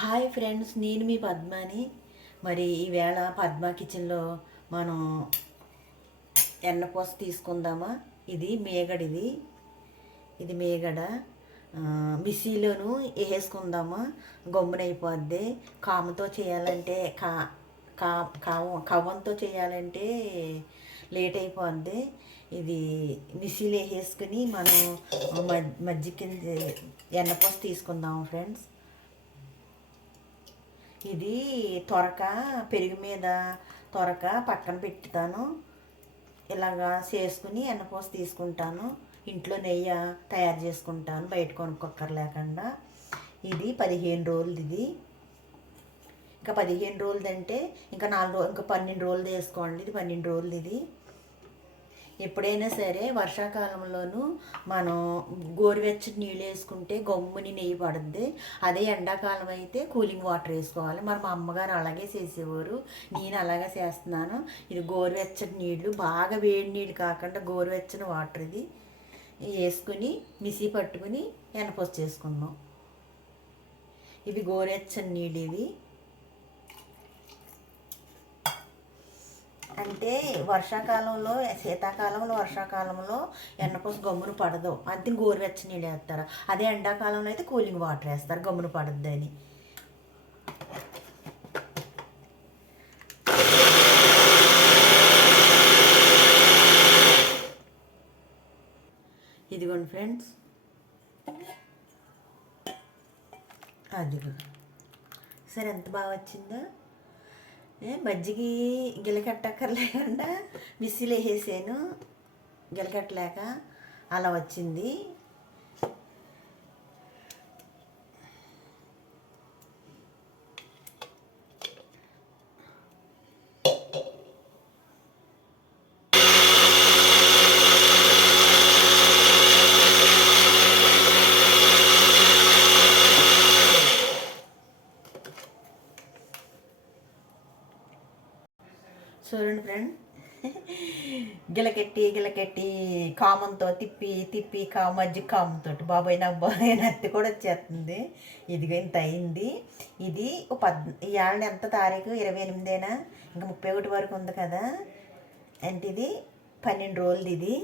Hi friends నేను మీ పద్మాని. మరి ఈవేళ పద్మ కిచెన్లో మనం ఎన్నపూస తీసుకుందామా? ఇది మేగడిది. ఇది మేగడ. మిసీలోను వేసుకుందామా గమ్మునైపోద్ది. కాముతో చేయాలంటే కా కా కవ్వంతో చేయాలంటే లేట్ అయిపోద్ది ఇది మిసీలు వేసుకుని మనం మజ్జి కింద ఎన్నపూస తీసుకుందాము ఫ్రెండ్స్. ఇది త్వరక పెరుగు మీద త్వరక పక్కన పెట్టుతాను. ఇలాగా చేసుకుని ఎన్నపోసి తీసుకుంటాను. ఇంట్లో నెయ్యి తయారు చేసుకుంటాను బయట కొనుక్కొక్కర్ లేకుండా ఇది పదిహేను రోజులు ఇది ఇంకా పదిహేను రోజులది అంటే ఇంకా నాలుగు రోజులు ఇంకా పన్నెండు రోజులు వేసుకోండి. ఇది పన్నెండు రోజులు ఇది ఎప్పుడైనా సరే వర్షాకాలంలోనూ మనం గోరువెచ్చటి నీళ్ళు వేసుకుంటే గమ్ముని నెయ్యి పడుద్ది. అదే ఎండాకాలం అయితే కూలింగ్ వాటర్ వేసుకోవాలి. మరి మా అమ్మగారు అలాగే చేసేవారు. నేను అలాగే చేస్తున్నాను. ఇది గోరువెచ్చటి నీళ్ళు బాగా వేడి నీళ్ళు కాకుండా గోరువెచ్చని వాటర్ ఇది. వేసుకుని మిసి పట్టుకుని ఎనపోసి ఇవి గోరువెచ్చని నీళ్ళు ఇవి. అంటే వర్షాకాలంలో శీతాకాలంలో వర్షాకాలంలో ఎండపోసి గమ్మును పడదు. అంతే గోరువెచ్చ నీళ్ళు వేస్తారు. అదే ఎండాకాలంలో అయితే కూలింగ్ వాటర్ వేస్తారు గమ్మును పడద్దు అని. ఇదిగోండి ఫ్రెండ్స్. అదిగో. సరే ఎంత బాగా వచ్చిందో? మజ్జిగి గిలకట్టక్కర్లేకుండా మిస్సీలో వేసేసాను గిలకట్టలేక అలా వచ్చింది. చూడండి ఫ్రెండ్ గిలకెట్టి గిలకెట్టి కామంతో తిప్పి తిప్పి కా మధ్య కామంతో బాబాయ్ నాకు బాబాయ్ నత్తి కూడా వచ్చేస్తుంది. ఇదిగో ఇంత అయింది. ఇది పద్ ఈ ఏళ్ళ ఎంత తారీఖు? ఇరవై ఎనిమిదేనా? ఇంకా ముప్పై ఒకటి వరకు ఉంది కదా. అంటే ఇది పన్నెండు రోజులది ఇది.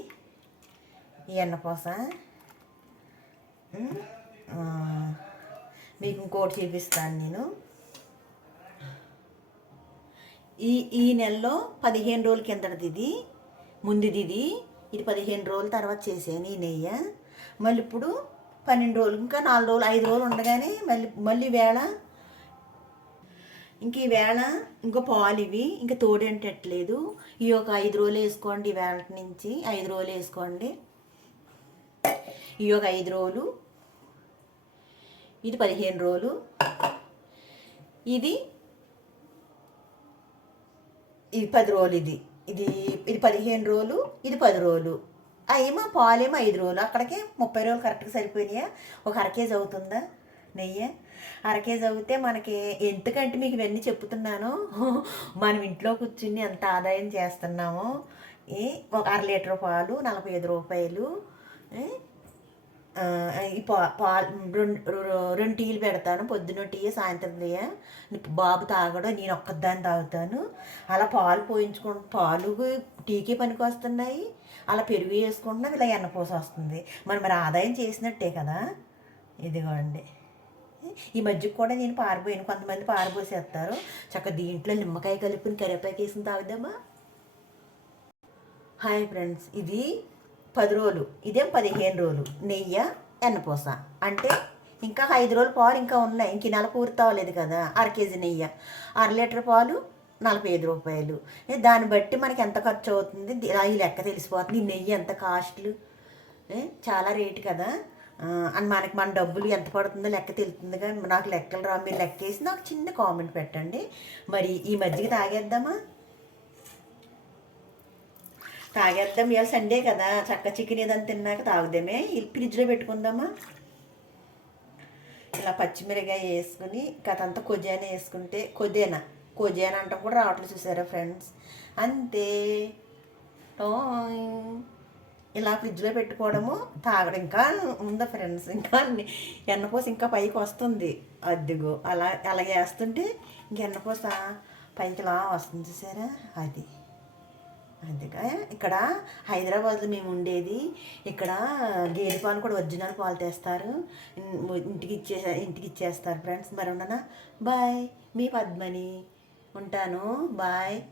ఈ ఎన్నపూస ఉమ్, మీకు ఇంకోటి చూపిస్తాను నేను. ఈ ఈ నెలలో పదిహేను రోజుల కిందటిది ఇది ముందుది ఇది ఇది పదిహేను రోజుల తర్వాత చేసాను ఈ నెయ్యి. మళ్ళీ ఇప్పుడు పన్నెండు రోజులు ఇంకా నాలుగు రోజులు ఐదు రోజులు ఉండగానే మళ్ళీ మళ్ళీ వేళ. ఇంక ఈ వేళ ఇంకో పాలు ఇవి ఇంకా తోడేంటట్లేదు ఈ ఒక ఐదు రోజులు వేసుకోండి ఈ వేళ నుంచి ఐదు రోజులు వేసుకోండి. ఈ ఒక ఐదు రోజులు ఇది పదిహేను రోజులు. ఇది ఇది పది రోజులు ఇది. ఇది ఇది పదిహేను రోజులు ఇది పది రోజులు. ఏమో పాలేమో ఐదు రోజులు. అక్కడికే ముప్పై రోజులు కరెక్ట్గా సరిపోయినాయా? ఒక అర కేజీ అవుతుందా నెయ్యి? అర కేజీ అవుతే మనకి ఎందుకంటే మీకు ఇవన్నీ చెప్తున్నాను. మనం ఇంట్లో కూర్చుని ఎంత ఆదాయం చేస్తున్నామో? ఏ ఒక అర లీటర్ పాలు నలభై ఐదు రూపాయలు. ఈ పా పాలు రెండు రెండు టీలు పెడతాను. పొద్దున్న టీ సాయంత్రం టీ. బాబు తాగడం నేను ఒక్కదాన్ని తాగుతాను. అలా పాలు పోయించుకుంటూ పాలు టీకి పనికి వస్తున్నాయి అలా పెరుగు వేసుకుంటున్నాం ఇలా ఎన్నపూస వస్తుంది. మరి మరి ఆదాయం చేసినట్టే కదా. ఇదిగోండి. ఈ మధ్య కూడా నేను పారిపోయాను. కొంతమంది పారిపోసేస్తారు. చక్క దీంట్లో నిమ్మకాయ కలుపుని కరివేపాకు వేసిన తాగుదామా? Hi friends. ఇది పది రోజులు. ఇదేం పదిహేను రోజులు. నెయ్యి ఎన్నపూస. అంటే ఇంకా ఐదు రోజులు పాలు ఇంకా ఉన్నాయి. ఇంక నెల పూర్తి అవ్వలేదు కదా. అర కేజీ నెయ్యి. అర లీటర్ పాలు నలభై ఐదు రూపాయలు. దాన్ని బట్టి మనకి ఎంత ఖర్చు అవుతుంది? ఈ లెక్క తెలిసిపోతుంది. ఈ నెయ్యి ఎంత కాస్ట్లు? చాలా రేటు కదా. అని మనకి మన డబ్బులు ఎంత పడుతుందో లెక్క తెలుస్తుందిగా నాకు లెక్కలు రా మీరు లెక్క వేసి నాకు చిన్న కామెంట్ పెట్టండి. మరి ఈ మజ్జిగ తాగేద్దామా? తాగేద్దాం ఇవాళ సండే కదా చక్క చికెన్ ఏదైనా తిన్నాక తాగుదామే. ఫ్రిడ్జ్లో పెట్టుకుందామా? ఇలా పచ్చిమిరకాయ వేసుకుని కథంతా కొజానా వేసుకుంటే కొజేనా కొజేనా అంటాం కూడా రావట్లేదు చూసారా ఫ్రెండ్స్ అంతే. ఇలా ఫ్రిడ్జ్లో పెట్టుకోవడము తాగడం. ఇంకా ఉందా ఫ్రెండ్స్ ఇంకా ఎన్నపోసి ఇంకా పైకి వస్తుంది. అద్దెగో అలా అలా వేస్తుంటే ఇంకెన్నపోస పైకిలా వస్తుంది చూసారా? అది. అందుకే ఇక్కడ హైదరాబాద్లో మేము ఉండేది. ఇక్కడ గేదె పాలు కూడా ఒరిజినల్ పాలు తెస్తారు. ఇంటికి ఇచ్చే ఇంటికి ఇచ్చేస్తారు ఫ్రెండ్స్. మరి ఉండనా? బాయ్. మీ పద్మని. ఉంటాను. బాయ్.